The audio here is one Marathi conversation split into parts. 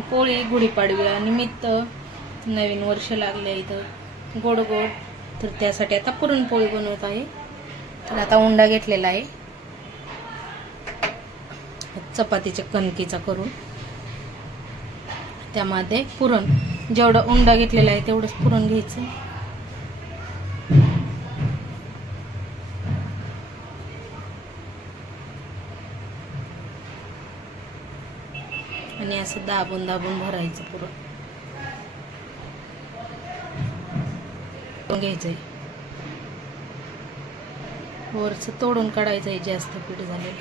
पुरणपोळी गुढीपाडव्या निमित्त नवीन वर्ष लागले इथं. गोड गोड. तर त्यासाठी आता पुरणपोळी बनवत आहे. तर आता उंडा घेतलेला आहे. चपातीच्या कणकीचा करून. त्यामध्ये पुरण. जेवढं उंडा घेतलेला आहे तेवढंच पुरण घ्यायचं. आणि असं दाबून दाबून भरायचं पुरं. घ्यायचंय. वरचं तोडून काढायचं आहे जास्त पीठ झालेलं.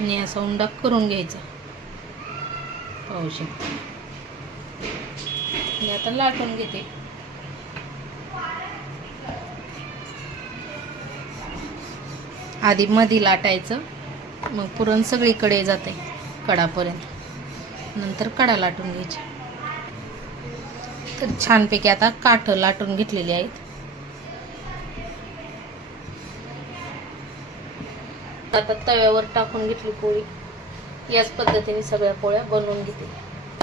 आणि असा उंडा करून घ्यायचा. पाहू शकता. मी आता लाटून घेते. आधी मधी लाटायचं. मग पुरण सगळीकडे जाते कडापर्यंत. नंतर कडा लाटून घ्यायची. तर छानपैकी आता काठ लाटून घेतलेली आहेत. आता तव्यावर टाकून घेतली पोळी. याच पद्धतीने सगळ्या पोळ्या बनवून घेते.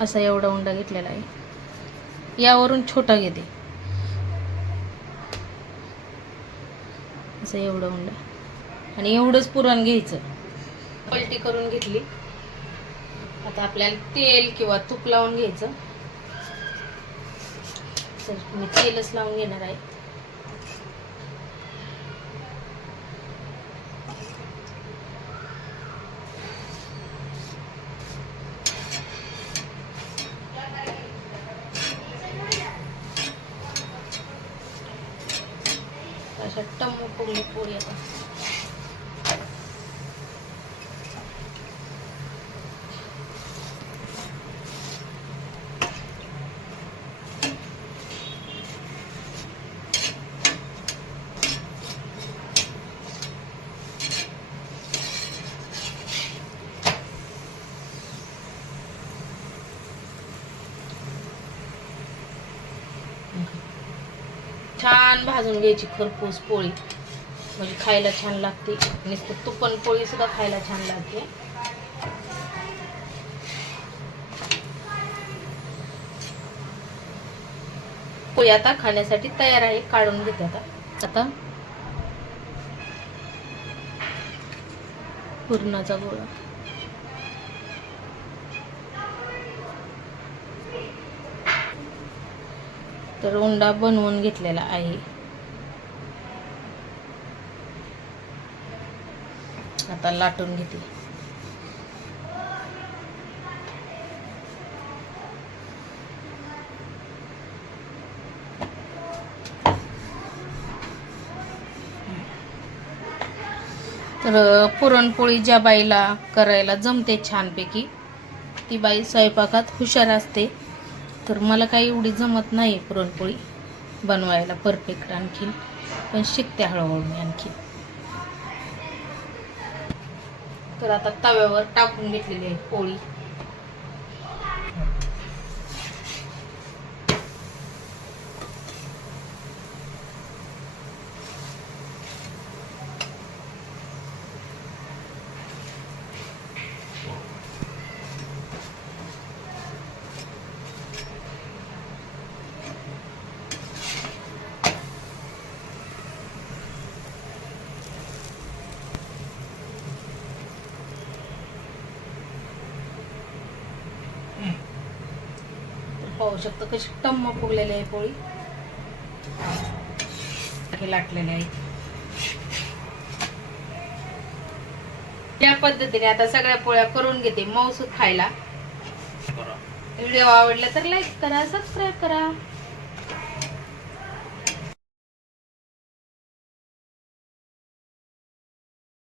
असा एवढा उंडा घेतलेला आहे. यावरून छोटा घेते. असं एवढा उंडा. आणि एवढंच पुरण घ्यायचं. पलटी करून घेतली. आता आपल्याला तेल किंवा तूप लावून घ्यायचं. तर मी तेलच लावून घेणार आहे. अशा टम्म फुगली पोळी आता. छान भाजून घ्यायची खरपूस पोळी. म्हणजे खायला छान लागते. नुसतं तुपन पोळी सुद्धा खायला छान लागते. पोळी आता खाण्यासाठी तयार आहे. काढून घेते आता. आता? पुरणाचा गोळा. तर उंडा बनवून घेतलेला आहे. आता लाटून घेते. तर पुरणपोळी ज्या बाईला करायला जमते छानपैकी ती बाई स्वयंपाकात हुशार असते. तर मला काही एवढी जमत नाही पुरणपोळी बनवायला परफेक्ट आणखीन. पण शिकते हळूहळू मी आणखी तर आता तव्यावर टाकून घेतलेली आहे पोळी. पाहू शकतो. कशी टम्म फुगलेली आहे पोळी. हे लाटलेले आहे. या पद्धतीने आता सगळ्या पोळ्या करून घेते. मऊसूद खायला. व्हिडिओ आवडला तर लाईक करा सबस्क्राईब करा.